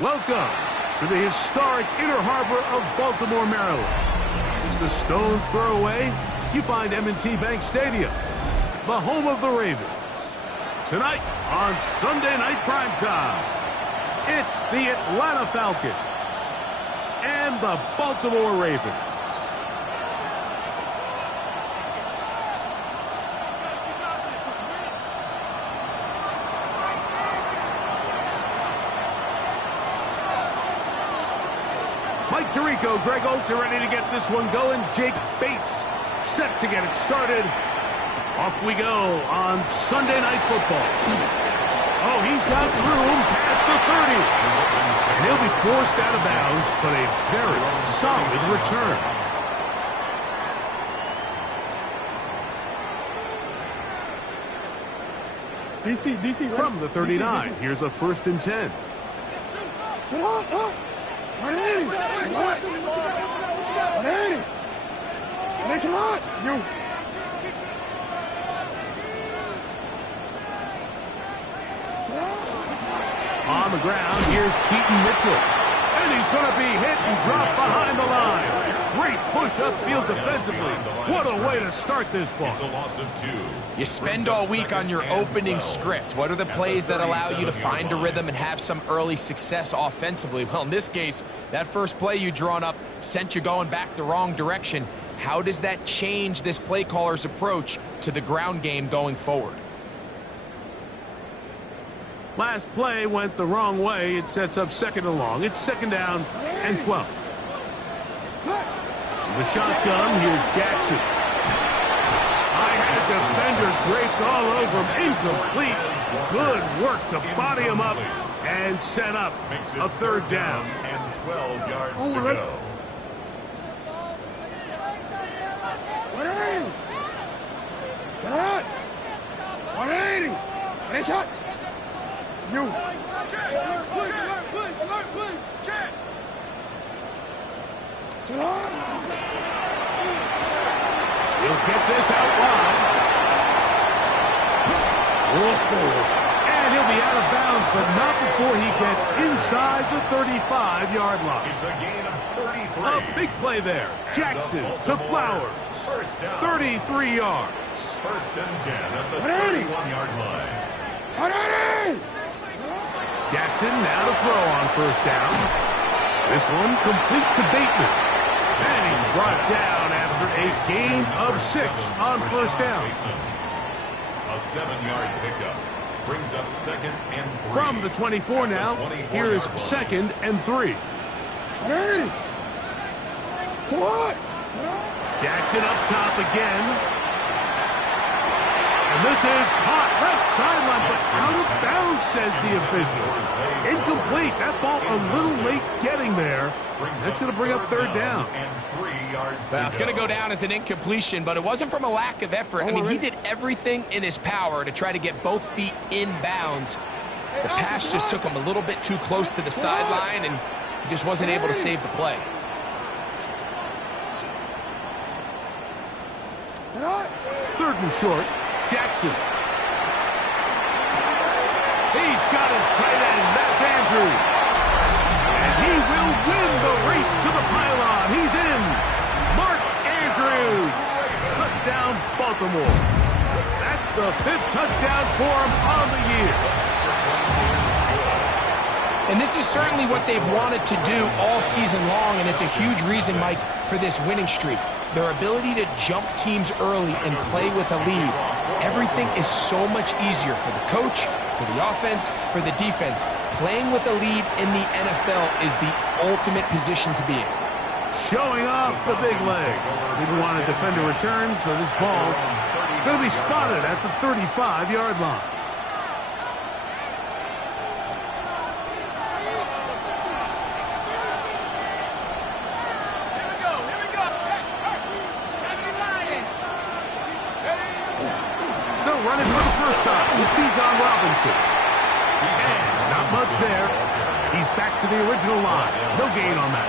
Welcome to the historic Inner Harbor of Baltimore, Maryland. Just a stone's throw away, you find M&T Bank Stadium, the home of the Ravens. Tonight on Sunday Night Primetime, it's the Atlanta Falcons and the Baltimore Ravens. Mike Tirico, Greg Olsen ready to get this one going. Jake Bates set to get it started. Off we go on Sunday Night Football. Oh, he's got room past the 30. And he'll be forced out of bounds, but a very solid return. DC, from the 39, here's a 1st and 10. On the ground, here's Keaton Mitchell. And he's going to be hit and dropped behind the line. Great push upfield defensively. What a way to start this ball. It's a loss of 2. You spend all week on your opening script. What are the plays that allow you to find a rhythm and have some early success offensively? Well, in this case, that first play you drawn up sent you going back the wrong direction. How does that change this play caller's approach to the ground game going forward? Last play went the wrong way. It sets up 2nd and long. It's 2nd down and 12. The shotgun, here's Jackson. I had a defender draped all over him. Incomplete. Good work to body him up and set up a 3rd down. And 12 yards to go. He'll get this out wide. And he'll be out of bounds, but not before he gets inside the 35-yard line. It's a gain of 33. A big play there. Jackson to Flowers. 33 yards. 1st and 10 at the 31-yard line. Jackson now to throw on 1st down. This one complete to Bateman. And he's brought down after a gain of 6 on 1st down. A 7-yard pickup brings up 2nd and 3. From the 24 now, here is 2nd and 3. Jackson up top again. And this is caught left sideline, but out of bounds, says the official. Incomplete. That ball a little late getting there. That's going to bring up 3rd down. Well, it's going to go down as an incompletion, but it wasn't from a lack of effort. I mean, he did everything in his power to try to get both feet in bounds. The pass just took him a little bit too close to the sideline, and he just wasn't able to save the play. Third and short. Jackson. He's got his tight end. That's Andrews. And he will win the race to the pylon. He's in. Mark Andrews. Touchdown, Baltimore. That's the 5th touchdown for him on the year. And this is certainly what they've wanted to do all season long, and it's a huge reason, Mike, for this winning streak. Their ability to jump teams early and play with a lead. Everything is so much easier for the coach, for the offense, for the defense. Playing with a lead in the NFL is the ultimate position to be in. Showing off the big leg. Didn't want to defend a return, so this ball going to be spotted at the 35-yard line. Running for the first time with Bijan Robinson. And not much there. He's back to the original line. No gain on that.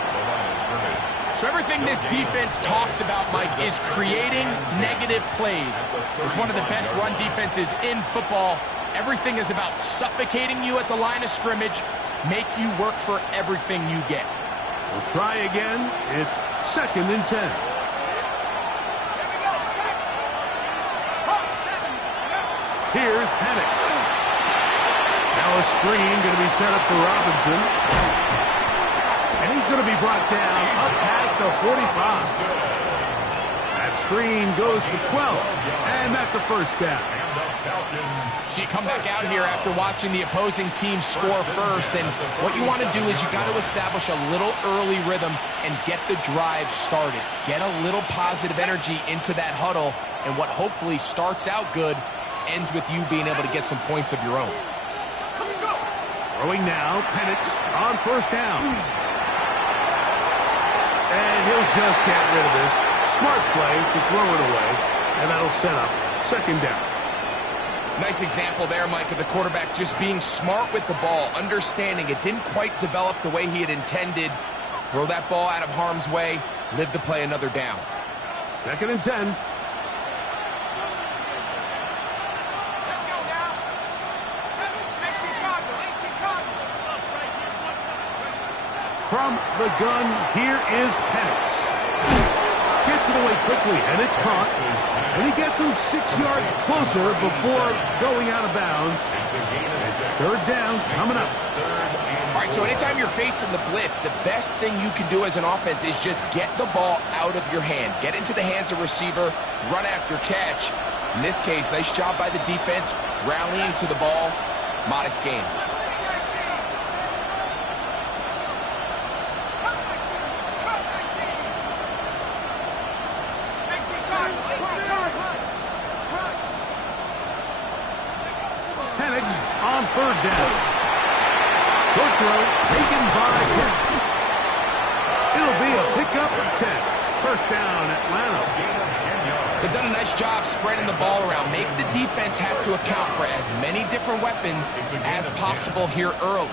So everything this defense talks about, Mike, is creating negative plays. It's one of the best run defenses in football. Everything is about suffocating you at the line of scrimmage, make you work for everything you get. We'll try again. It's 2nd and 10. Here's Penix. Now a screen going to be set up for Robinson. And he's going to be brought down up past the 45. That screen goes for 12. And that's a first down. So you come back out here after watching the opposing team score first, and what you want to do is you got to establish a little early rhythm and get the drive started. Get a little positive energy into that huddle, and what hopefully starts out good ends with you being able to get some points of your own. Throwing now, Penix on first down. And he'll just get rid of this. Smart play to throw it away, and that'll set up 2nd down. Nice example there, Mike, of the quarterback just being smart with the ball, understanding it didn't quite develop the way he had intended. Throw that ball out of harm's way, live to play another down. 2nd and 10. From the gun, here is Penix. Gets it away quickly, and it's caught. And he gets him 6 yards closer before going out of bounds. It's 3rd down coming up. All right, so anytime you're facing the blitz, the best thing you can do as an offense is just get the ball out of your hand. Get into the hands of receiver, run after catch. In this case, nice job by the defense, rallying to the ball. Modest gain. Penix on 3rd down. Short throw taken by Penix. It'll be a pickup of 10. First down, Atlanta. They've done a nice job spreading the ball around. Make the defense have to account for as many different weapons as possible here early.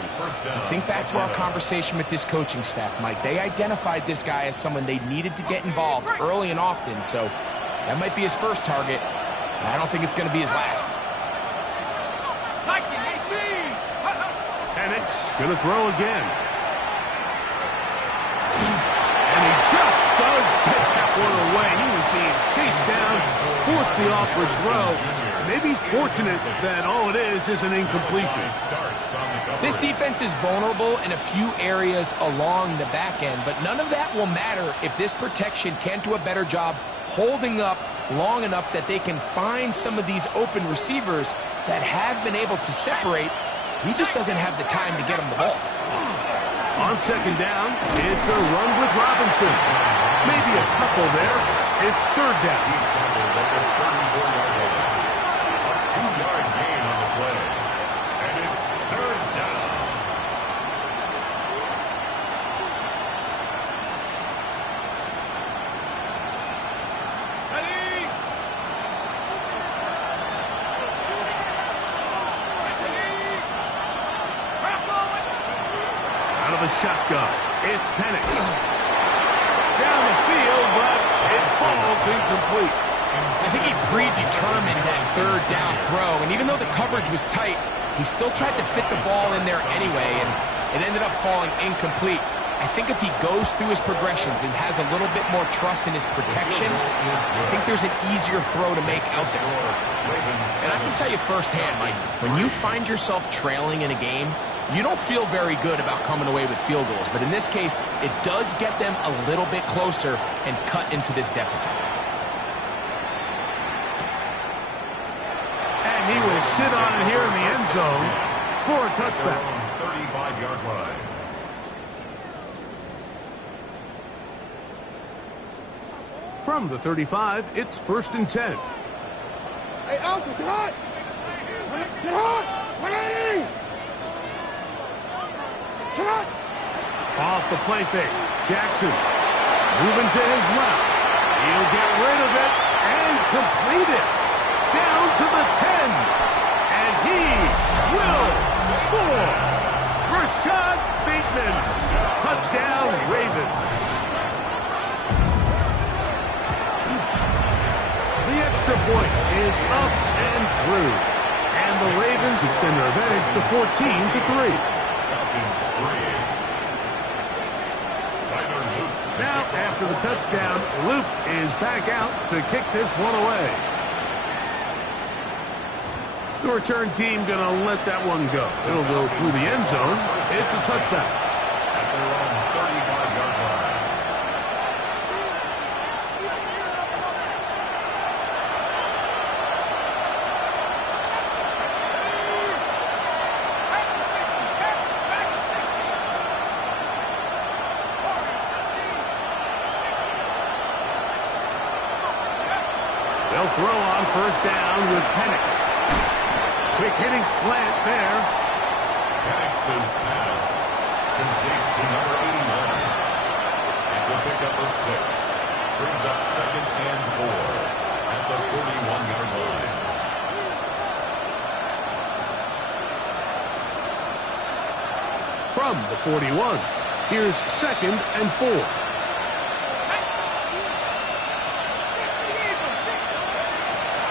Think back to our conversation with this coaching staff, Mike. They identified this guy as someone they needed to get involved early and often, so that might be his first target. I don't think it's going to be his last. Penix going to throw again. And he just does get that one away. He was being chased down, forced the awkward throw. Maybe he's fortunate that all it is an incompletion. This defense is vulnerable in a few areas along the back end, but none of that will matter if this protection can't do a better job holding up long enough that they can find some of these open receivers that have been able to separate. He just doesn't have the time to get him the ball. On 2nd down, it's a run with Robinson. Maybe a couple there. It's 3rd down. A 2-yard gain on the play. And it's 3rd down. Out of the shotgun, it's Penix. Down the field, but it falls incomplete. I think he predetermined that 3rd down throw, and even though the coverage was tight, he still tried to fit the ball in there anyway, and it ended up falling incomplete. I think if he goes through his progressions and has a little bit more trust in his protection, I think there's an easier throw to make out there. And I can tell you firsthand, Mike, when you find yourself trailing in a game, you don't feel very good about coming away with field goals. But in this case, it does get them a little bit closer and cut into this deficit. And he will sit on it here in the end zone for a touchback. 35-yard line. From the 35, it's 1st and 10. Hey, Alpha, sit hot! Sit hot! 180! Sit hot! Off the play fake. Jackson moving to his left. He'll get rid of it and complete it. Down to the 10. And he will score. Rashad Bateman. Touchdown, Ravens. The extra point is up and through. And the Ravens extend their advantage to 14-3. Now, after the touchdown, Luke is back out to kick this one away. The return team going to let that one go. It'll go through the end zone. It's a touchback. At their own 35-yard line. They'll throw on first down with Penix. Quick hitting slant there. Penix's pass complete to number 81. It's a pickup of 6. Brings up 2nd and 4 at the 41-yard line. From the 41, here's 2nd and 4.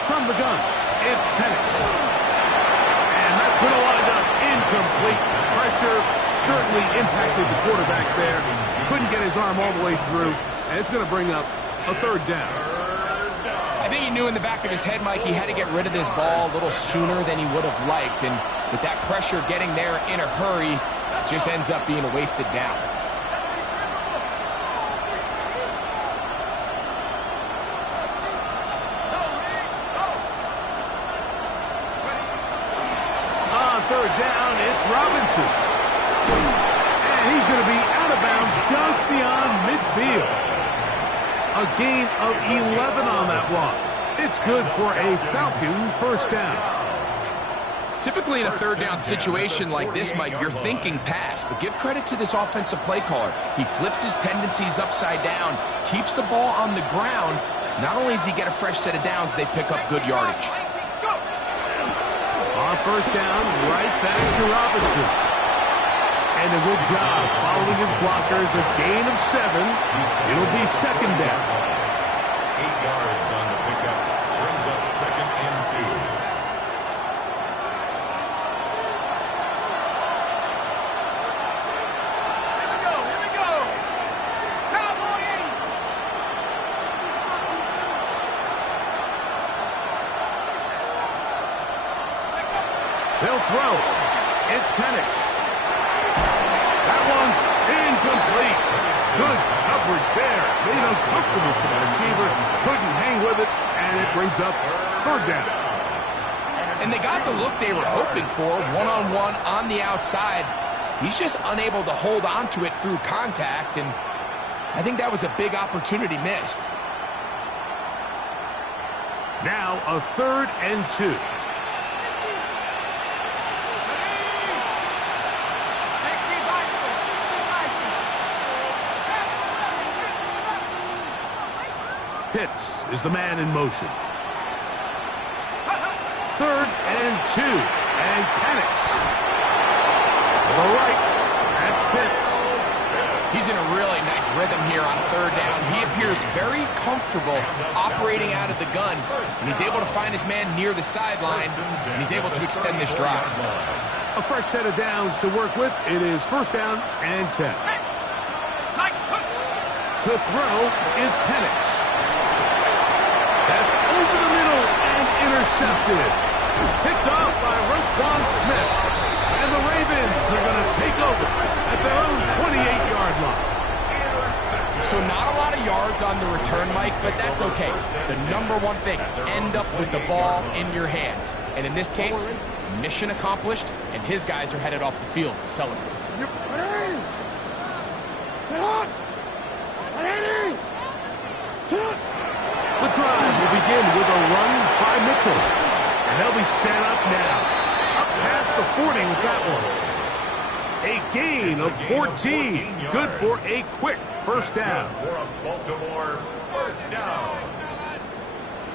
From the gun, it's Penix. And that's going to wind up incomplete. Pressure certainly impacted the quarterback there. Couldn't get his arm all the way through, and it's going to bring up a 3rd down. I think he knew in the back of his head, Mike, he had to get rid of this ball a little sooner than he would have liked. And with that pressure getting there in a hurry, it just ends up being a wasted down. On 3rd down, it's Robinson. And he's going to be out of bounds just beyond midfield. A gain of 11 on that one. It's good for a Falcon first down. Typically in a 3rd down situation like this, Mike, you're thinking pass, but give credit to this offensive play caller. He flips his tendencies upside down, keeps the ball on the ground. Not only does he get a fresh set of downs, they pick up good yardage. On first down, right back to Robinson. And a good job following his blockers, a gain of 7. It'll be 2nd down. 8 yards on the pickup. Brings up 2nd and 2. They'll throw. It's Penix. That one's incomplete. Good coverage there. Made uncomfortable for the receiver. Couldn't hang with it, and it brings up 3rd down. And they got the look they were hoping for, one-on-one on the outside. He's just unable to hold on to it through contact, and I think that was a big opportunity missed. Now a 3rd and 2. Pitts is the man in motion. 3rd and 2. And Penix. To the right. That's Pitts. He's in a really nice rhythm here on 3rd down. He appears very comfortable operating out of the gun. And he's able to find his man near the sideline. And he's able to extend this drive. A fresh set of downs to work with. It is 1st down and 10. To throw is Penix. That's over the middle and intercepted. Picked off by Roquan Smith. And the Ravens are going to take over at their own 28-yard line. So not a lot of yards on the return, Mike, but that's okay. The number one thing, end up with the ball in your hands. And in this case, mission accomplished, and his guys are headed off the field to celebrate. Sit on! Ready! Sit on! The drive will begin with a run by Mitchell. And they'll be set up now. Up past the 40 with that one. A gain of 14. Good for a quick first down. For a Baltimore first down.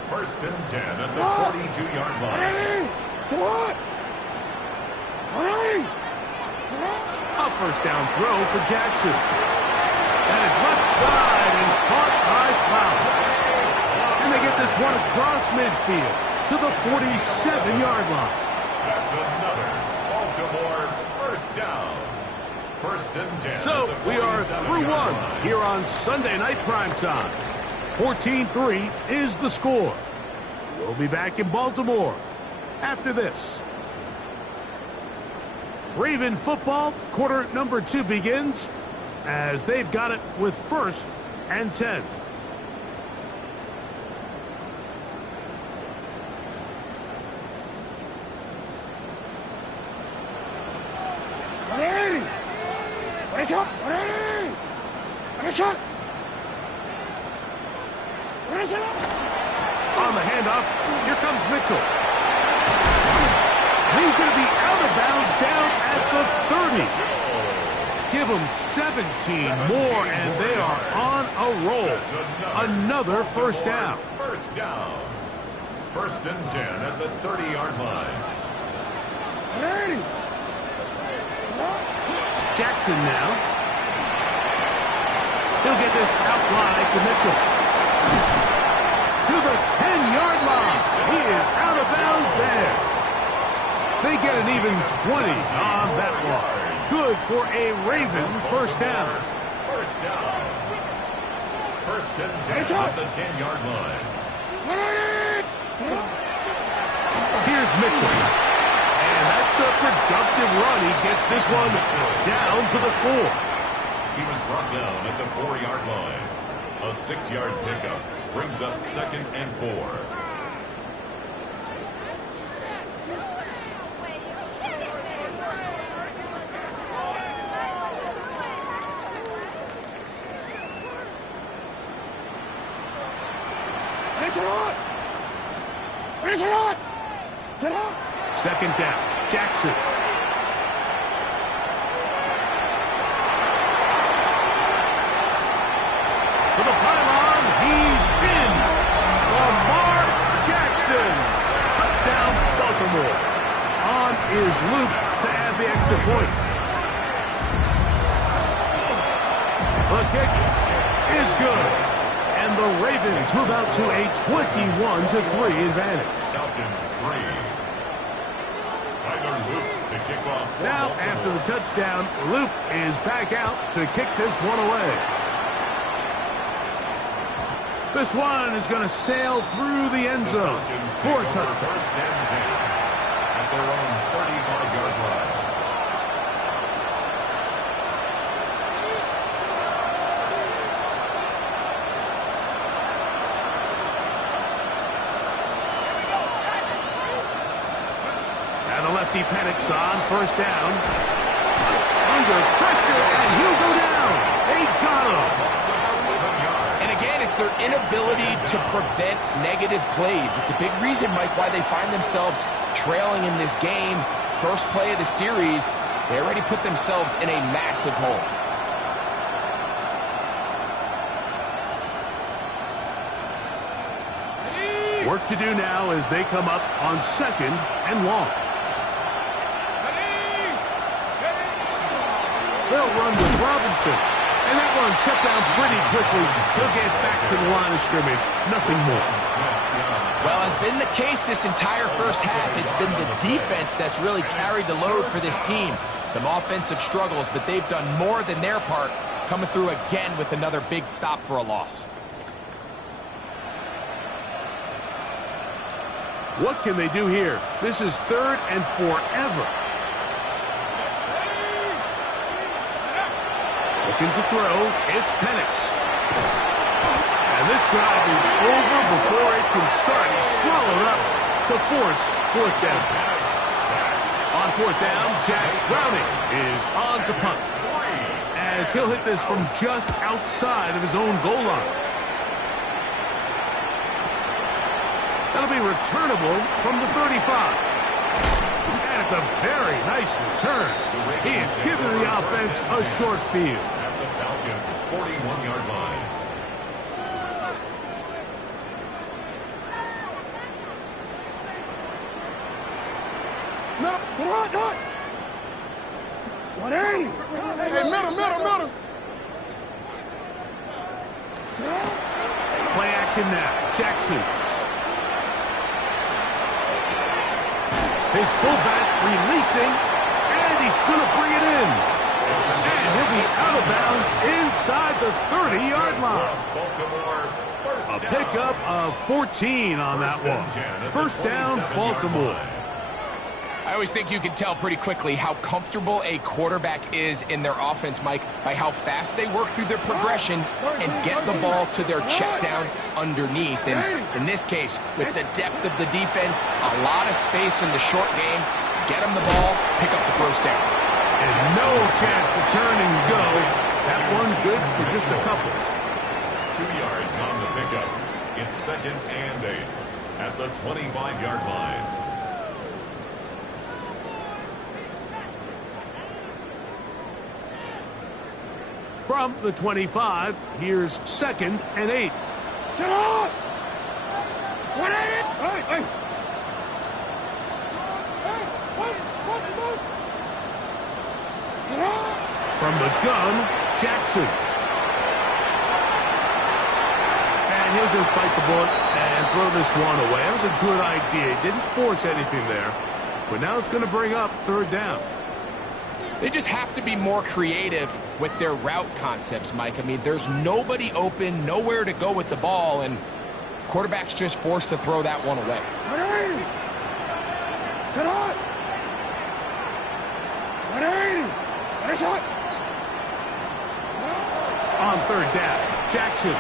1st and 10 at the 42-yard line. Ready! Sit on! Ready! A first down throw for Jackson. That is left side and caught by Flowers. And they get this one across midfield to the 47-yard line. That's another Baltimore first down. First and 10. So we are through one here on Sunday Night Primetime. 14-3 is the score. We'll be back in Baltimore after this. Raven football, quarter number 2 begins as they've got it with 1st and 10. Ready! Ready, shot! Ready! Ready, shot! Ready, shot! On the handoff, here comes Mitchell. He's going to be out of bounds down at the 30. Give them 17 more, and they are on a roll. Another first down. First down. First and 10 at the 30-yard line. Ready! Jackson now. He'll get this out wide to Mitchell. To the 10-yard line. He is out of bounds there. They get an even 20 on that one. Good for a Raven first down. First down. First and 10 at the 10-yard line. Here's Mitchell. And that's a productive run. He gets this one down to the 4. He was brought down at the 4-yard line. A 6-yard pickup brings up 2nd and 4. Second down. Jackson. To the pylon. He's in. Lamar Jackson. Touchdown, Baltimore. On is Luke to add the extra point. The kick is good. And the Ravens move out to a 21-3 advantage. Falcons 3. Now, after the touchdown, Luke is back out to kick this one away. This one is going to sail through the end zone for a touchdown. First and 10 at their own 35-yard line. Lefty Penix on first down. Under pressure, and he'll go down. They got him. And again, it's their inability to prevent negative plays. It's a big reason, Mike, why they find themselves trailing in this game. First play of the series, they already put themselves in a massive hole. Work to do now as they come up on 2nd and long. They'll run with Robinson. And that one shut down pretty quickly. He'll get back to the line of scrimmage. Nothing more. Well, as been the case this entire first half, it's been the defense that's really carried the load for this team. Some offensive struggles, but they've done more than their part, coming through again with another big stop for a loss. What can they do here? This is 3rd and forever. Looking to throw, it's Penix. And this drive is over before it can start. He's swallowed up to force 4th down. On 4th down, Jack Browning is on to punt, as he'll hit this from just outside of his own goal line. That'll be returnable from the 35. And it's a very nice return. He is giving the offense a short field. At the Falcons' 41-yard line. No, no. What are you? Hey, middle. Play action now. Jackson. His fullback releasing, and he's going to bring it in. And he'll be out of bounds inside the 30-yard line. A pickup of 14 on that one. First down, Baltimore. I always think you can tell pretty quickly how comfortable a quarterback is in their offense, Mike, by how fast they work through their progression and get the ball to their check down underneath. And in this case, with the depth of the defense, a lot of space in the short game, get them the ball, pick up the first down. And no chance to turn and go. That one good for just a couple. 2 yards on the pickup. It's 2nd and 8 at the 25-yard line. From the 25, here's 2nd and 8. Sit up! 180! Hey, hey! From the gun, Jackson. And he'll just bite the bullet and throw this one away. That was a good idea. He didn't force anything there. But now it's going to bring up 3rd down. They just have to be more creative with their route concepts, Mike. I mean, there's nobody open, nowhere to go with the ball, and quarterback's just forced to throw that one away. Sit up! 180! Finish up! On 3rd down, Jackson.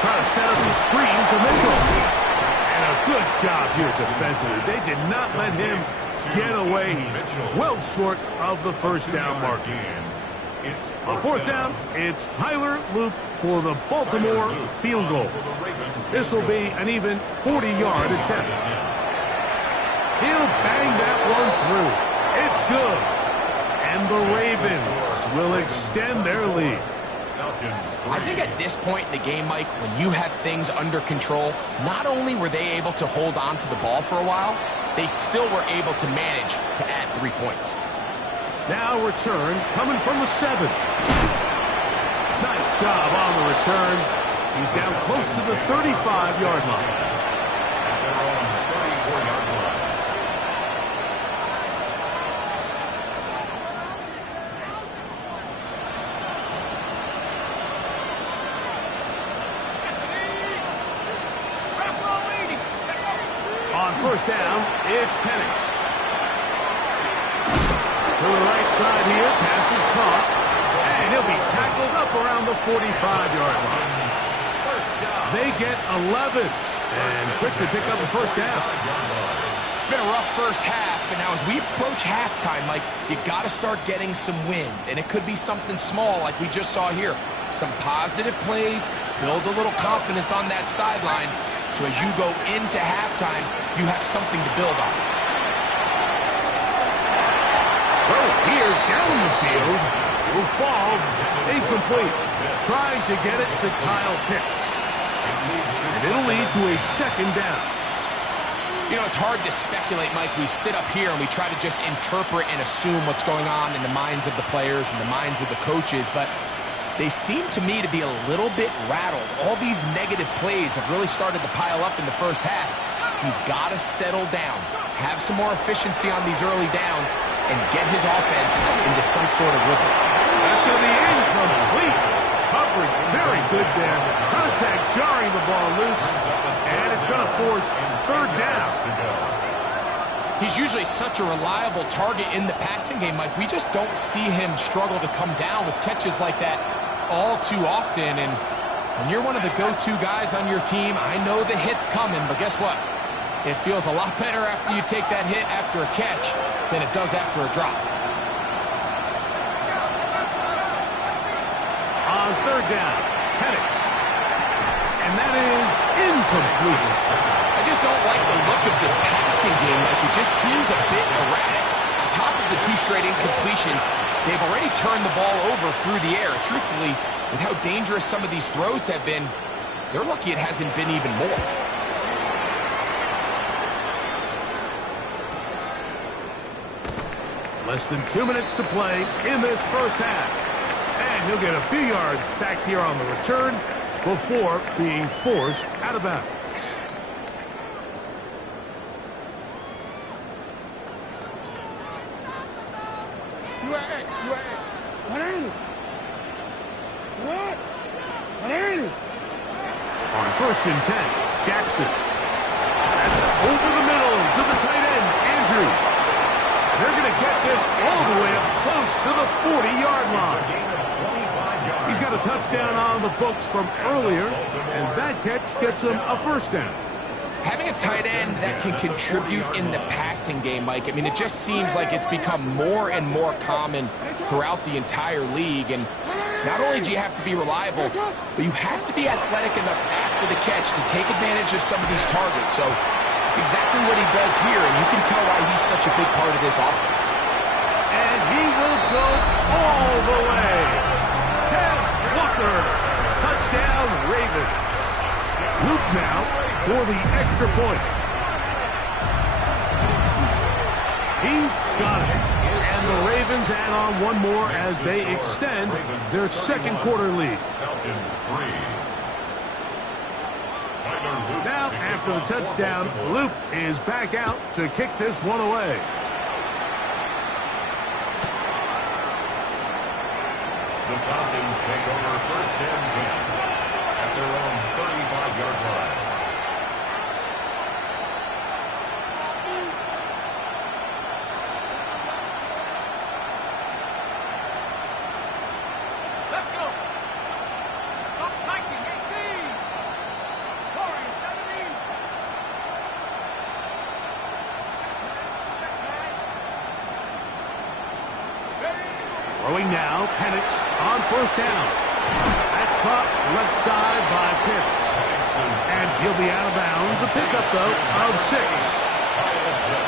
Trying to set up the screen to Mitchell. And a good job here defensively. They did not let him get away. He's well short of the first down marker. On 4th down, it's Tyler Luke for the Baltimore field goal. This will be an even 40-yard attempt. He'll bang that one through. It's good. And the Ravens will extend their lead. I think at this point in the game, Mike, when you have things under control, not only were they able to hold on to the ball for a while, they still were able to manage to add 3 points. Now return coming from the 7. Nice job on the return. He's down close to the 35-yard line. At their own 34-yard line. On 1st down, it's Penix. To the right side here, pass is caught. And he'll be tackled up around the 45-yard line. They get 11 and quickly pick up the first down. It's been a rough first half, but now as we approach halftime, Mike, you got to start getting some wins. And it could be something small like we just saw here. Some positive plays, build a little confidence on that sideline. So as you go into halftime, you have something to build on. Well, here, down the field, will fall incomplete. Trying to get it to Kyle Pitts. And it'll lead to a 2nd down. You know, it's hard to speculate, Mike. We sit up here and we try to just interpret and assume what's going on in the minds of the players and the minds of the coaches, but they seem to me to be a little bit rattled. All these negative plays have really started to pile up in the first half. He's got to settle down, have some more efficiency on these early downs, and get his offense into some sort of rhythm. That's going to be incomplete. Coverage very good there. Contact jarring the ball loose, and it's going to force 3rd down. He's usually such a reliable target in the passing game, Mike. We just don't see him struggle to come down with catches like that all too often. And when you're one of the go-to guys on your team, I know the hit's coming, but guess what? It feels a lot better after you take that hit after a catch than it does after a drop. On 3rd down, Penix. And that is incomplete. I just don't like the look of this passing game. Like, it just seems a bit erratic. On top of the 2 straight incompletions, they've already turned the ball over through the air. Truthfully, with how dangerous some of these throws have been, they're lucky it hasn't been even more. Less than 2 minutes to play in this first half. And he'll get a few yards back here on the return before being forced out of bounds. On 1st and 10, Jackson. That's over the middle to the tight end, Andrews. They're going to get this all the way up close to the 40-yard line. He's got a touchdown on the books from earlier, and that catch gets him a first down. Having a tight end that can contribute in the passing game, Mike, I mean, it just seems like it's become more and more common throughout the entire league. And not only do you have to be reliable, but you have to be athletic enough after the catch to take advantage of some of these targets. So it's exactly what he does here, and you can tell why he's such a big part of this offense. And he will go all the way. Kev Walker, touchdown Ravens. Luke now for the extra point. He's got it. And the Ravens add on one more as they extend their second quarter lead. Falcons 3. Now, after the touchdown, Luke is back out to kick this one away. The Falcons take over 1st and 10 at their own 35-yard line. Let's go. Up 19, 18. Warriors 17. Check smash. Steady. Throwing now, Penix on 1st down. That's caught left side by Pitts. And he'll be out of bounds. A pickup, though, of 6.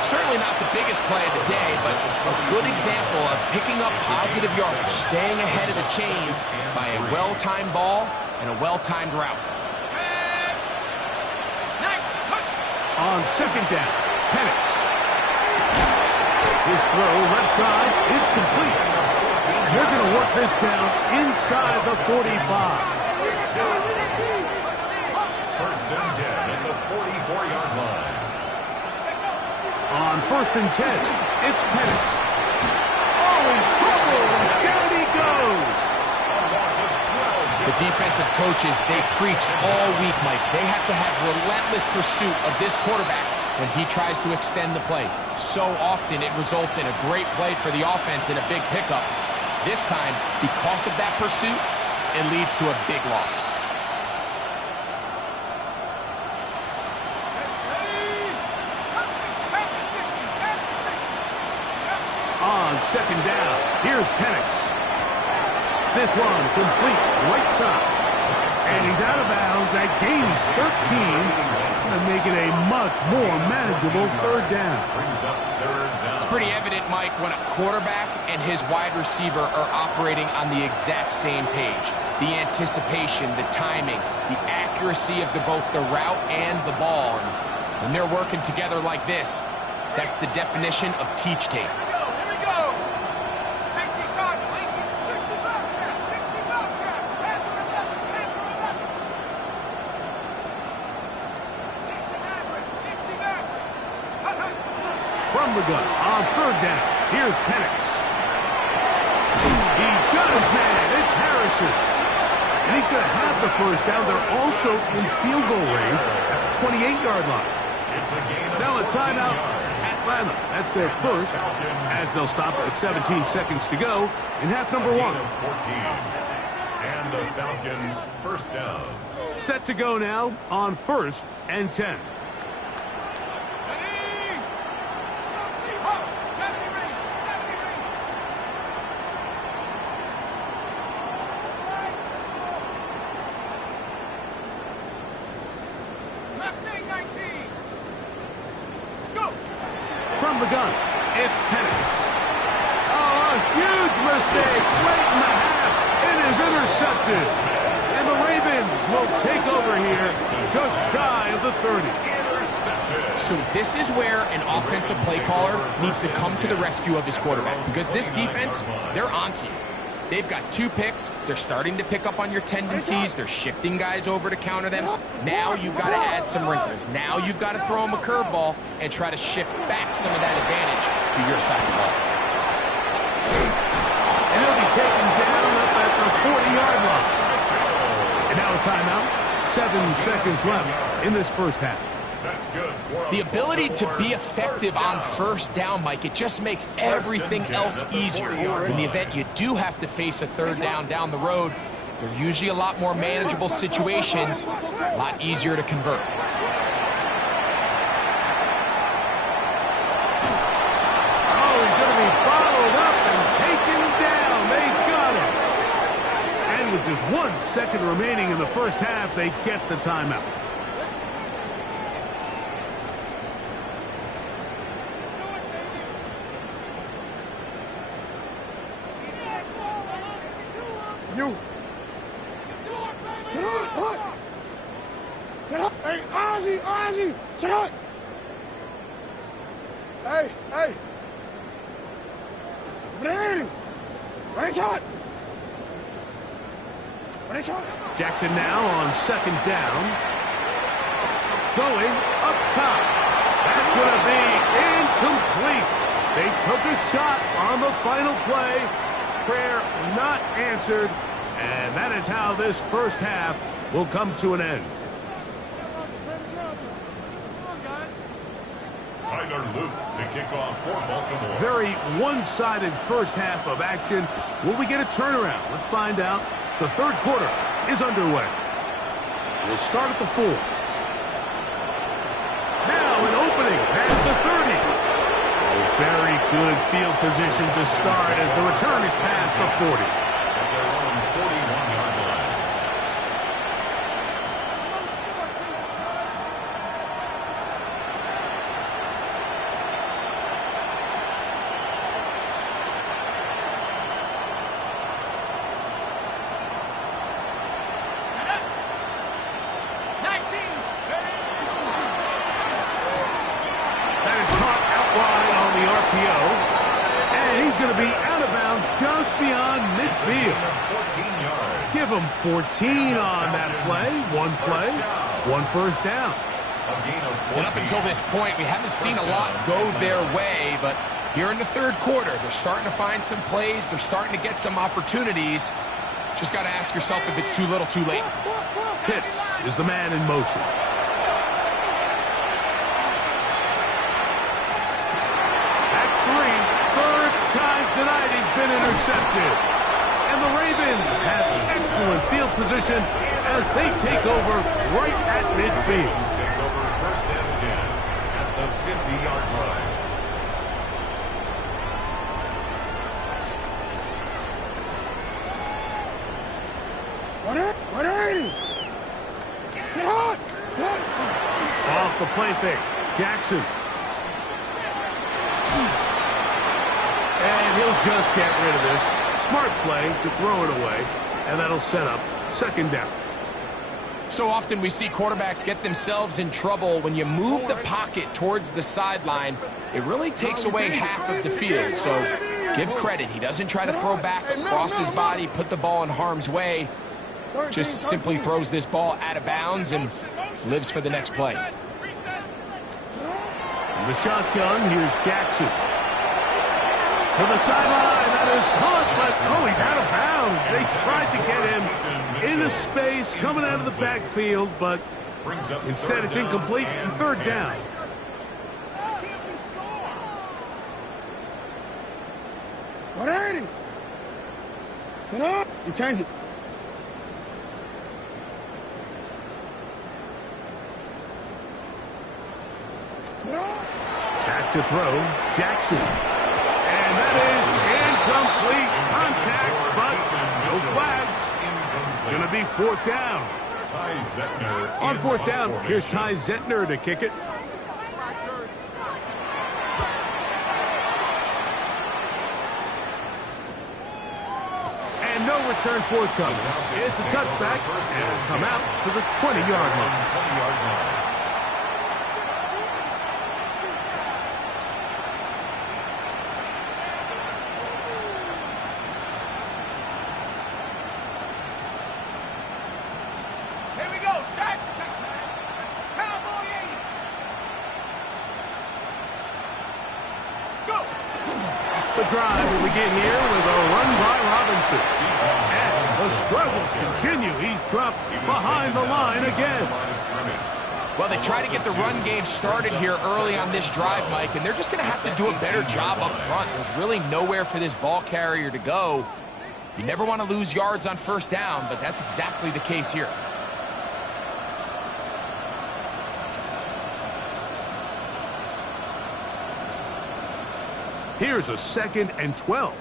Certainly not the biggest play of the day, but a good example of picking up positive yardage, staying ahead of the chains by a well-timed ball and a well-timed route. On 2nd down, Penix. His throw left side is complete. They're going to work this down inside the 45. 1st and 10 at the 44-yard line. On 1st and 10, it's Penix. Oh, in trouble, and down he goes. The defensive coaches, they preached all week, Mike. They have to have relentless pursuit of this quarterback when he tries to extend the play. So often it results in a great play for the offense and a big pickup. This time, because of that pursuit, it leads to a big loss. On 2nd down, here's Penix. This one complete right side. And he's out of bounds at gains 13 to make it a much more manageable 3rd down. Brings up 3rd down. It's pretty evident, Mike, when a quarterback and his wide receiver are operating on the exact same page. The anticipation, the timing, the accuracy of both the route and the ball. And when they're working together like this, that's the definition of teach tape. From the gun on 3rd down, here's Penix. He's got his man. It's Harrison. And he's going to have the 1st down. They're also in field goal range at the 28-yard line. It's a gain of Now a 14 timeout. yards. Atlanta. That's their first, as they'll stop at 17 seconds to go in half number 1. Gain of 14. And the Falcon 1st down. Set to go now on 1st and 10. From the gun, it's Penix. Oh, a huge mistake late in the half. It is intercepted. And the Ravens will take over here just shy of the 30. So this is where an offensive play caller needs to come to the rescue of his quarterback, because this defense, they're onto you. They've got 2 picks. They're starting to pick up on your tendencies. They're shifting guys over to counter them. Now you've got to add some wrinkles. Now you've got to throw them a curveball and try to shift back some of that advantage to your side of the ball. And he'll be taken down up at the 40-yard line. And now a timeout. 7 seconds left in this first half. That's good. The ability to be effective on first down, Mike, it just makes everything else easier. In the event you do have to face a third down the road, they're usually a lot more manageable situations, a lot easier to convert. Oh, he's going to be followed up and taken down. They got him. And with just 1 second remaining in the first half, they get the timeout. You. Sit up. Hey, Ozzy, Ozzy, sit up. Hey, hey. Ready. Ready, shot. Ready, shot. Jackson now on second down. Going up top. That's going to be incomplete. They took a shot on the final play. Prayer not answered. And that is how this first half will come to an end. Tyler Luke to kick off for Baltimore. Very one-sided first half of action. Will we get a turnaround? Let's find out. The third quarter is underway. We'll start at the 4. Now an opening past the 30. A very good field position to start as the return is past the 40. At their own 41-yard line. That is caught out wide on the RPO. And he's going to be out of bounds just beyond midfield. 14 yards. Give him 14 on that play. One first down. A gain of 14. And up until this point, we haven't seen a lot go their way, but here in the third quarter, they're starting to find some plays. They're starting to get some opportunities. Just got to ask yourself if it's too little, too late. Pitts is the man in motion. That's 3. Third time tonight he's been intercepted. And the Ravens have excellent field position as they take over right at midfield. Take over first and 10 at the 50-yard line. What are you? Sit hot. Off the play fake. Jackson. And he'll just get rid of this. Smart play to throw it away. And that'll set up second down. So often we see quarterbacks get themselves in trouble when you move the pocket towards the sideline. It really takes away half of the field. So give credit. He doesn't try to throw back across his body, put the ball in harm's way. Just simply throws this ball out of bounds and lives for the next play. From the shotgun, here's Jackson. To the sideline, that is caught, but oh, he's out of bounds. They tried to get him into space, coming out of the backfield, but instead it's incomplete and third down. What are you? Sit up. You change it. Back to throw, Jackson. And that is incomplete contact, but no flags. Going to be fourth down. Ty Zettner On in fourth down, formation. here's Ty Zettner to kick it. And no return forthcoming. It's a touchback, and it'll come out to the 20-yard line. 20-yard line. Here we go. Set. Cowboy 80. Go. The drive will begin here with a run by Robinson. And the struggles continue. He's dropped behind the line again. Well, they try to get the run game started here early on this drive, Mike, and they're just going to have to do a better job up front. There's really nowhere for this ball carrier to go. You never want to lose yards on first down, but that's exactly the case here. Here's a 2nd and 12.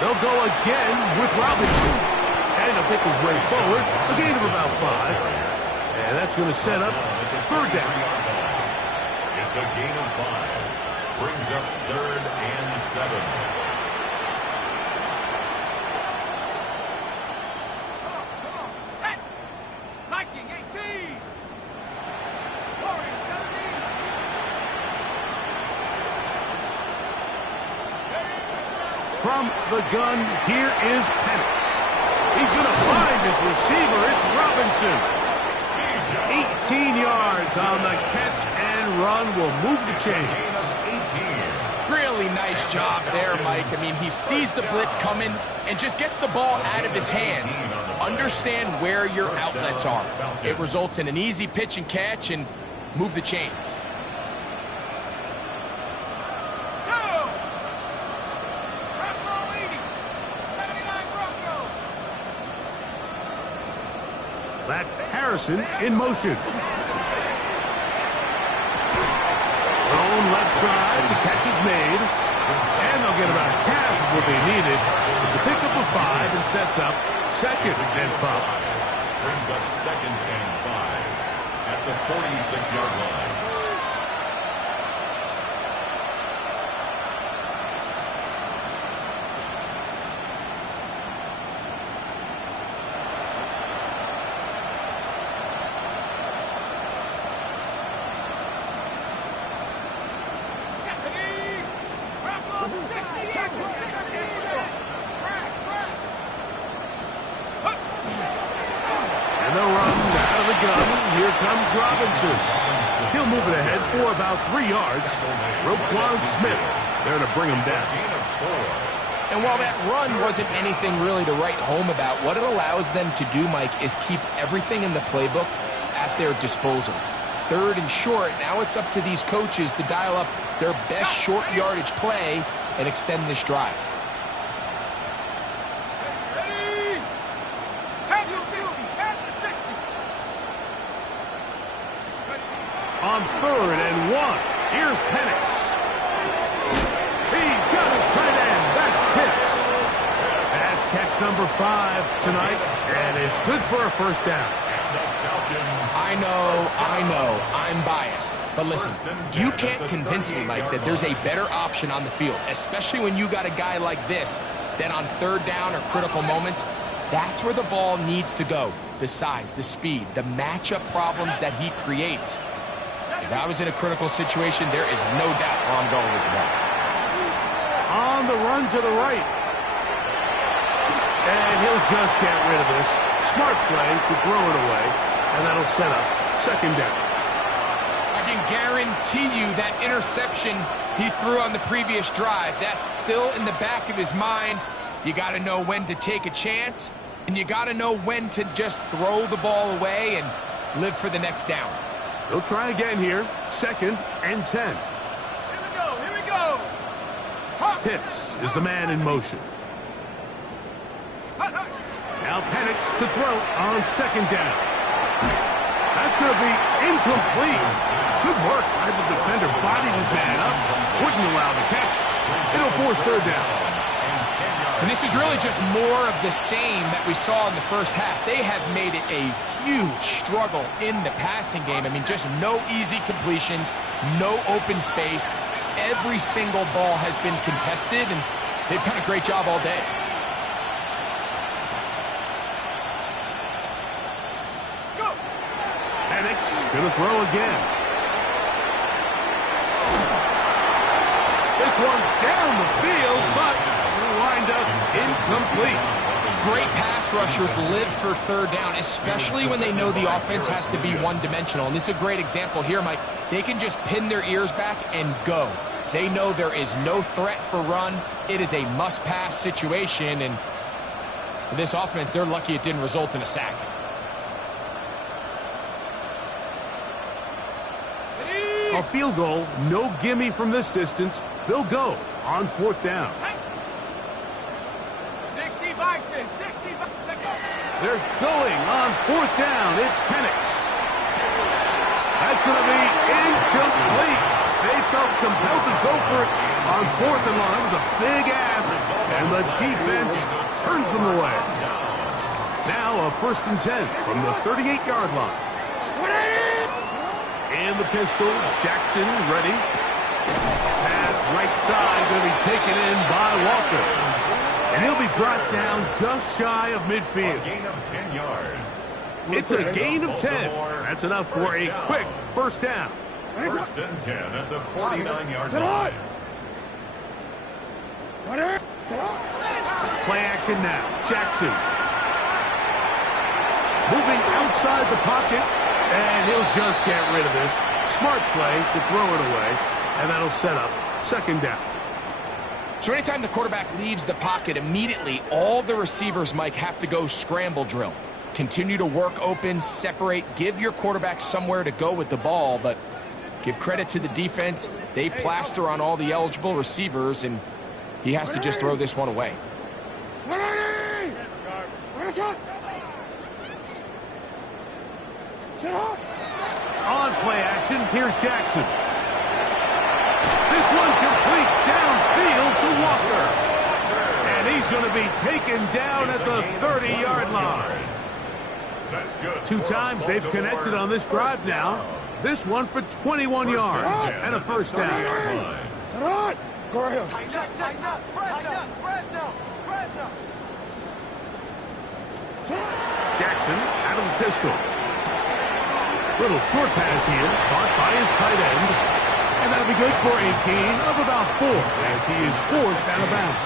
They'll go again with Robinson. And he'll pick his way forward. A gain of about 5. And that's going to set up 3rd down. It's a gain of 5. Brings up 3rd and 7. From the gun, here is Penix. He's going to find his receiver. It's Robinson. 18 yards on the catch and run will move the chains. Really nice job there, Mike. I mean, he sees the blitz coming and just gets the ball out of his hands. Understand where your outlets are. It results in an easy pitch and catch and move the chains. That's Harrison in motion. Thrown left side, the catch is made. And they'll get about half of what they needed. It's a pickup of 5 and sets up 2nd and 5. Brings up 2nd and 5 at the 46-yard line. Here comes Robinson. He'll move it ahead for about 3 yards. Roquan Smith there to bring him down. And while that run wasn't anything really to write home about, what it allows them to do, Mike, is keep everything in the playbook at their disposal. 3rd and short, now it's up to these coaches to dial up their best short yardage play and extend this drive. On 3rd and 1, here's Penix. He's got his tight end. That's Pitts. That's catch number 5 tonight, and it's good for a 1st down. I know, I'm biased. But listen, you can't convince me, Mike, that there's a better option on the field, especially when you got a guy like this, that on 3rd down or critical moments, that's where the ball needs to go. The size, the speed, the matchup problems that he creates. If I was in a critical situation, there is no doubt where I'm going with the ball. On the run to the right. And he'll just get rid of this. Smart play to throw it away. And that'll set up 2nd down. I can guarantee you that interception he threw on the previous drive, that's still in the back of his mind. You got to know when to take a chance, and you got to know when to just throw the ball away and live for the next down. They'll try again here. 2nd and 10. Here we go. Pitts is the man in motion. Now Penix to throw on 2nd down. That's going to be incomplete. Good work by the defender. Bodied his man up. Wouldn't allow the catch. It'll force 3rd down. And this is really just more of the same that we saw in the first half. They have made it a huge struggle in the passing game. I mean, just no easy completions, no open space. Every single ball has been contested, and they've done a great job all day. Penix going to throw again. This one down the field, but will wind up incomplete. great pass rushers live for third down, especially when they know the offense has to be one-dimensional. And this is a great example here, Mike. They can just pin their ears back and go. They know there is no threat for run. It is a must-pass situation, and for this offense, they're lucky it didn't result in a sack. A field goal, no gimme from this distance. They'll go on fourth down. 65, 65. They're going on fourth down. It's Penix. That's going to be incomplete. They felt compelled to go for it on fourth and long. It was a big ask, and the defense turns them away. Now a 1st and 10 from the 38-yard line. And the pistol, Jackson ready. Pass right side, going to be taken in by Walker. And he'll be brought down just shy of midfield. A gain of 10 yards. It's a gain of 10. That's enough for a quick first down. 1st and 10 at the 49-yard line. Play action now. Jackson. Moving outside the pocket. And he'll just get rid of this. Smart play to throw it away. And that'll set up 2nd down. So anytime the quarterback leaves the pocket, immediately all the receivers, Mike, have to go scramble drill. Continue to work open, separate, give your quarterback somewhere to go with the ball, but give credit to the defense. They plaster on all the eligible receivers, and he has to just throw this one away. On play action, here's Jackson. This one complete downfield to Walker. And he's going to be taken down at the 30-yard line. That's good. 2 times they've connected on this drive now. This one for 21 yards and a 1st down. Go ahead. Tighten up. Jackson out of the pistol. Little short pass here, caught by his tight end. And that'll be good for a gain of about 4 as he is forced out of bounds.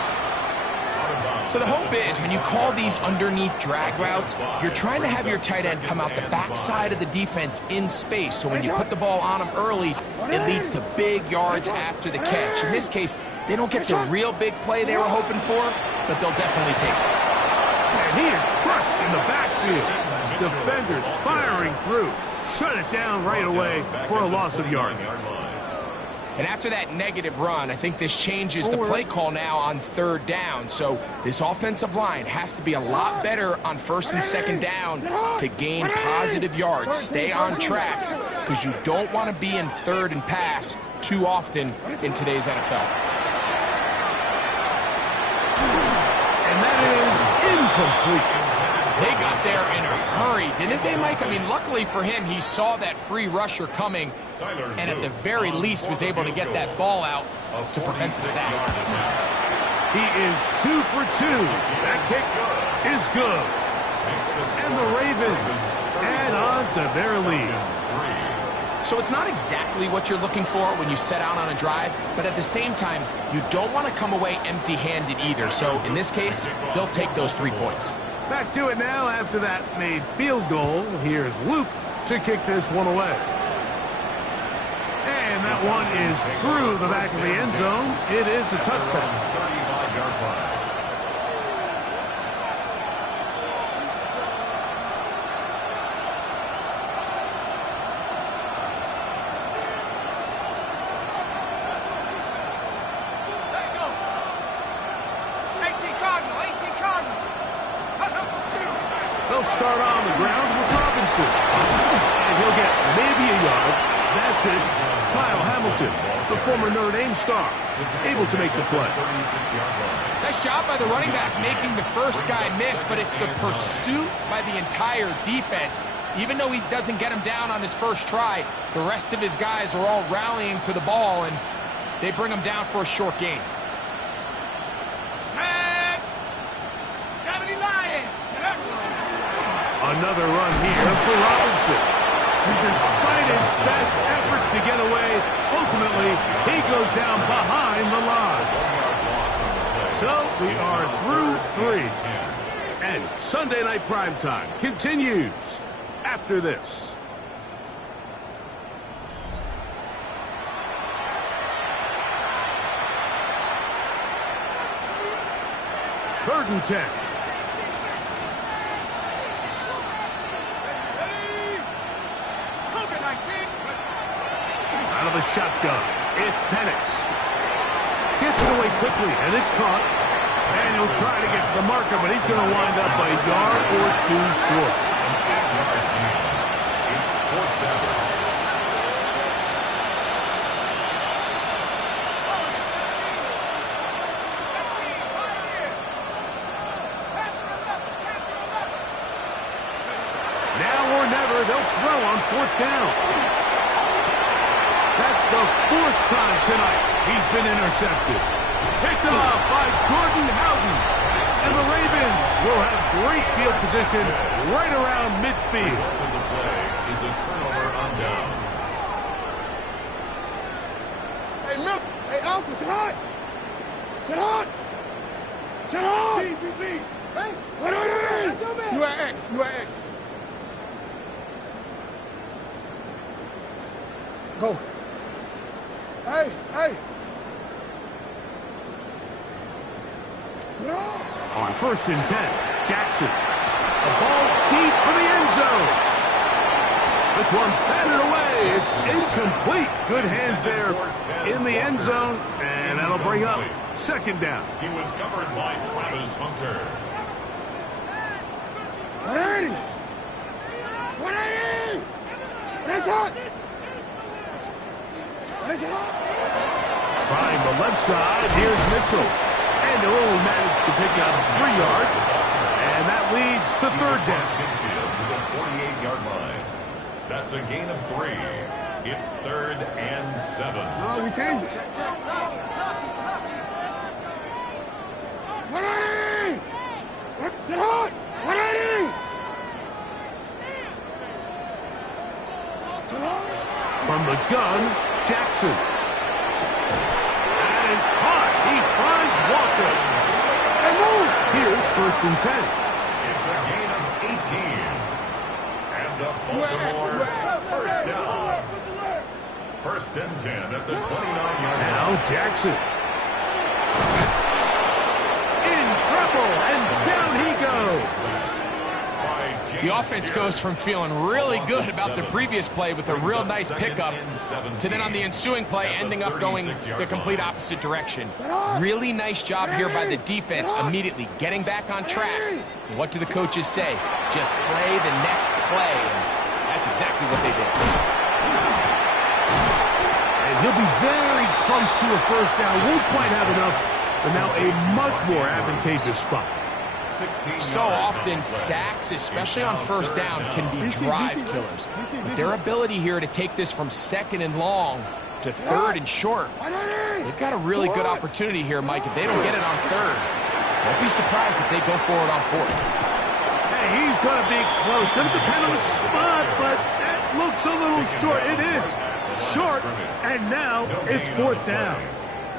So the hope is when you call these underneath drag routes, you're trying to have your tight end come out the backside of the defense in space. So when you put the ball on him early, it leads to big yards after the catch. In this case, they don't get the real big play they were hoping for, but they'll definitely take it. And he is crushed in the backfield. Defenders firing through. Shut it down right away for a loss of yardage. And after that negative run, I think this changes the play call now on 3rd down. So this offensive line has to be a lot better on 1st and 2nd down to gain positive yards. Stay on track because you don't want to be in 3rd and pass too often in today's NFL. And that is incomplete. They got there in a hurry, didn't they, Mike? I mean, luckily for him, he saw that free rusher coming and at the very least was able to get that ball out to prevent the sack. He is 2 for 2. That kick is good. And the Ravens add on to their lead. So it's not exactly what you're looking for when you set out on a drive, but at the same time, you don't want to come away empty-handed either. So in this case, they'll take those 3 points. Back to it now after that made field goal. Here's Luke to kick this one away. And that one is through the back of the end zone. It is a touchdown. 35-yard line. They'll start on the ground with Robinson. And he'll get maybe a yard. That's it. Kyle Hamilton, the former Notre Dame star, able to make the play. Nice job by the running back making the first guy miss, but it's the pursuit by the entire defense. Even though he doesn't get him down on his first try, the rest of his guys are all rallying to the ball, and they bring him down for a short gain. Another run here for Robinson. And despite his best efforts to get away, ultimately, he goes down behind the line. So we are through 3. And Sunday Night Primetime continues after this. Third and 10. Out of the shotgun, it's Penix. Gets it away quickly, and it's caught. And he'll try to get to the marker, but he's going to wind up a yard or two short. It's fourth down. Now or never, they'll throw on fourth down. That's the fourth time tonight he's been intercepted. Picked off by Jordan Howden. And the Ravens will have great field position right around midfield. The result of the play is a turnover on downs. Hey, Milk. Hey, Alpha, sit hot. Sit hot. Sit hot. Hey, what are you? You are X. You are X. Go. Hey, hey. No. On first and 10, Jackson. A ball deep for the end zone. This one batted away. It's incomplete. Good hands there in the end zone, and that'll bring up second down. He was covered by Travis Hunter. 180. 180. That's hot. Trying the left side, here's Mitchell. And he'll only manage to pick up 3 yards. And that leads to third down. Midfield to the 48-yard line. That's a gain of 3. It's third and 7. No, we changed it. 180. Sit hot. 180. From the gun, Jackson. That is caught. He finds Walker. And move. Here's first and 10. It's a gain of 18. And the Baltimore first down. First and 10 at the 29-yard line. Now Jackson. In trouble, and down he goes. The offense goes from feeling really good about the previous play with a real nice pickup to then on the ensuing play ending up going the complete opposite direction. Really nice job here by the defense immediately getting back on track. What do the coaches say? Just play the next play. And that's exactly what they did. And he'll be very close to a first down. Won't quite have enough, but now a much more advantageous spot. So often sacks, especially on first down, can be drive killers. But their ability here to take this from second and long to third and short, they've got a really good opportunity here, Mike. If they don't get it on third, don't be surprised if they go for it on fourth. Hey, he's going to be close. Going to depend on the spot, but that looks a little short. It is short, and now it's fourth down.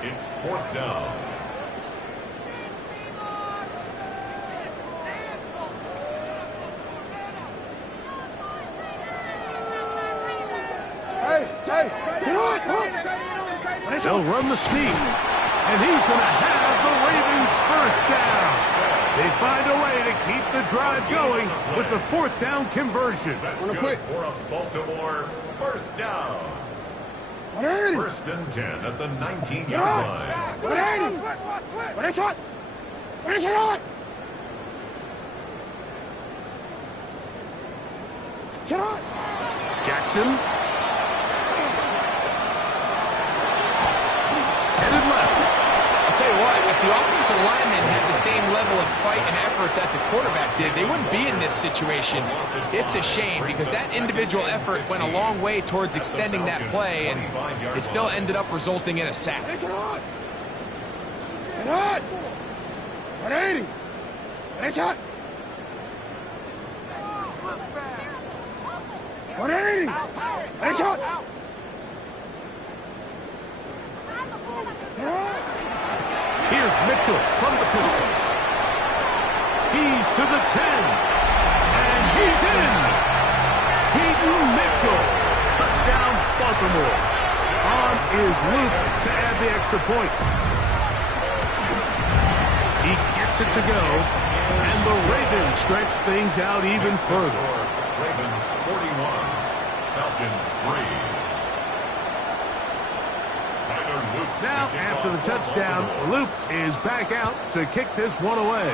It's fourth down. They'll run the sneak, and he's going to have the Ravens first down. They find a way to keep the drive going with the fourth down conversion. That's good for a Baltimore first down. First and 10 at the 19-yard line. What is it? Jackson. Headed left. I'll tell you what, if the offensive lineman had the same level of fight and effort that the quarterback did, they wouldn't be in this situation. It's a shame because that individual effort went a long way towards extending that play, and it still ended up resulting in a sack. 180. It's hot. 180. It's hot. Here's Mitchell from the pistol. He He's to the 10. And he's in. Keaton Mitchell. Touchdown, Baltimore. On is Luke to add the extra point. He gets it to go. And the Ravens stretch things out even further. Ravens 41, Falcons 3. Now, after the touchdown, Luke is back out to kick this one away.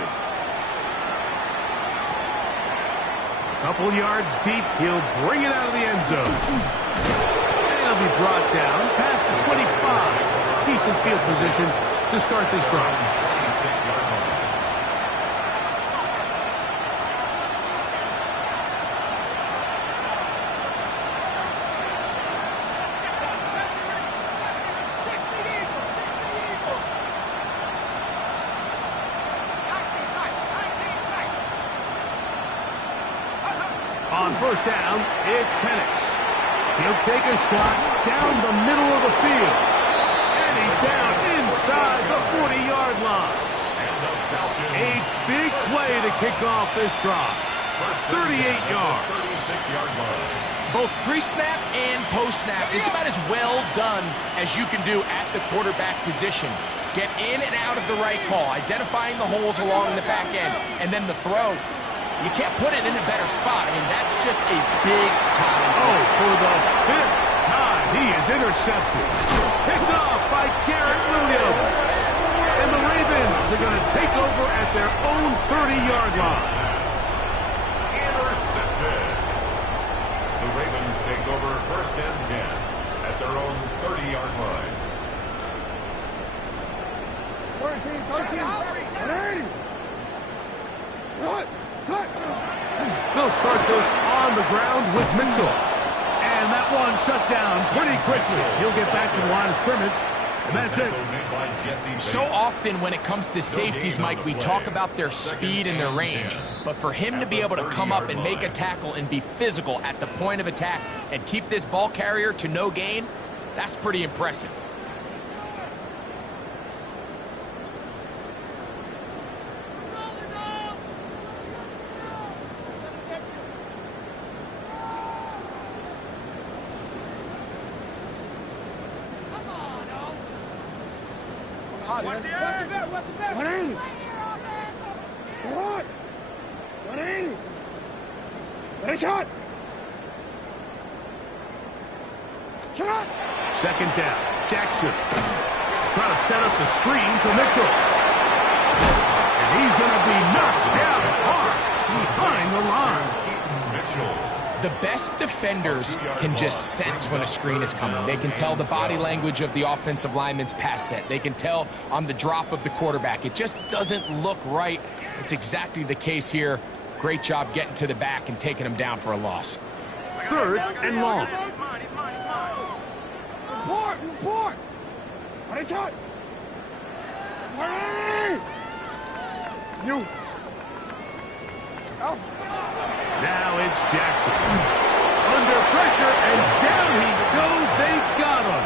A couple yards deep, he'll bring it out of the end zone. And he'll be brought down past the 25. Decent field position to start this drive. 26-yard line. On first down, it's Penix. He'll take a shot down the middle of the field. And he's down inside the 40-yard line. A big play to kick off this drive. 38 yards. 36-yard line. Both pre-snap and post-snap is about as well done as you can do at the quarterback position. Get in and out of the right call, identifying the holes along the back end, and then the throw. You can't put it in a better spot. I mean, that's just a big-time play. Oh, for the 5th time, he is intercepted. Picked off by Garrett Williams. And the Ravens are going to take over at their own 30-yard line. Intercepted. The Ravens take over first and 10 at their own 30-yard line. 13, 13, 30. What? They'll start this on the ground with Mitchell. And that one shut down pretty quickly. He'll get back to the line of scrimmage, and that's it. So often when it comes to safeties, Mike, we talk about their speed and their range. But for him to be able to come up and make a tackle and be physical at the point of attack and keep this ball carrier to no gain, that's pretty impressive. What ain't it? What? What ain't it? Ready, shot! Shot! Second down. Jackson. Trying to set up the screen to Mitchell. And he's going to be knocked down hard behind the line. Mitchell. The best defenders can just sense when a screen is coming. They can tell the body language of the offensive lineman's pass set. They can tell on the drop of the quarterback. It just doesn't look right. It's exactly the case here. Great job getting to the back and taking him down for a loss. Third and long. Report! Ready, shot! You! Oh. Now it's Jackson. Under pressure, and down he goes. They got him.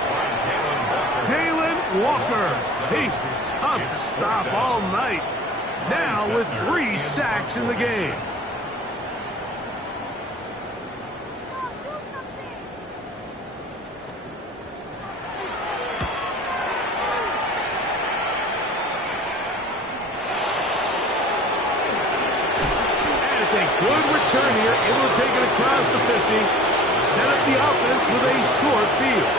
Jalen Walker. He's tough to stop all night. Now with 3 sacks in the game. Good return here, able to take it across the 50. Set up the offense with a short field.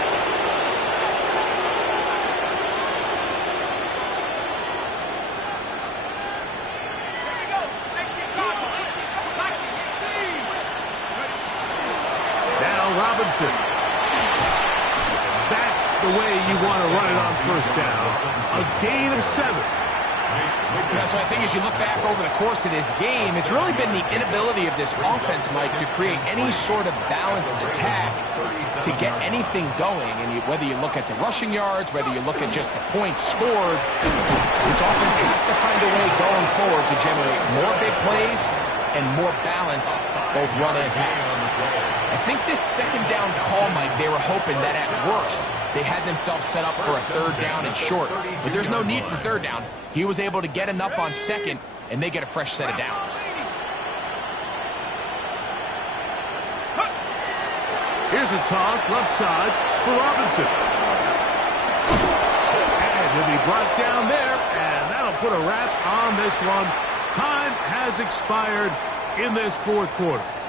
Now Robinson. That's the way you want to run it on first down. A gain of 7. Yeah, so I think as you look back over the course of this game, it's really been the inability of this offense, Mike, to create any sort of balanced attack to get anything going. And whether you look at the rushing yards, whether you look at just the points scored, this offense has to find a way going forward to generate more big plays and more balance, both run and pass. I think this second down call, Mike, they were hoping that at worst they had themselves set up for a third down and short. But there's no need for third down. He was able to get enough on second and they get a fresh set of downs. Here's a toss left side for Robinson. And he'll be brought down there, and that'll put a wrap on this one. Time has expired in this fourth quarter.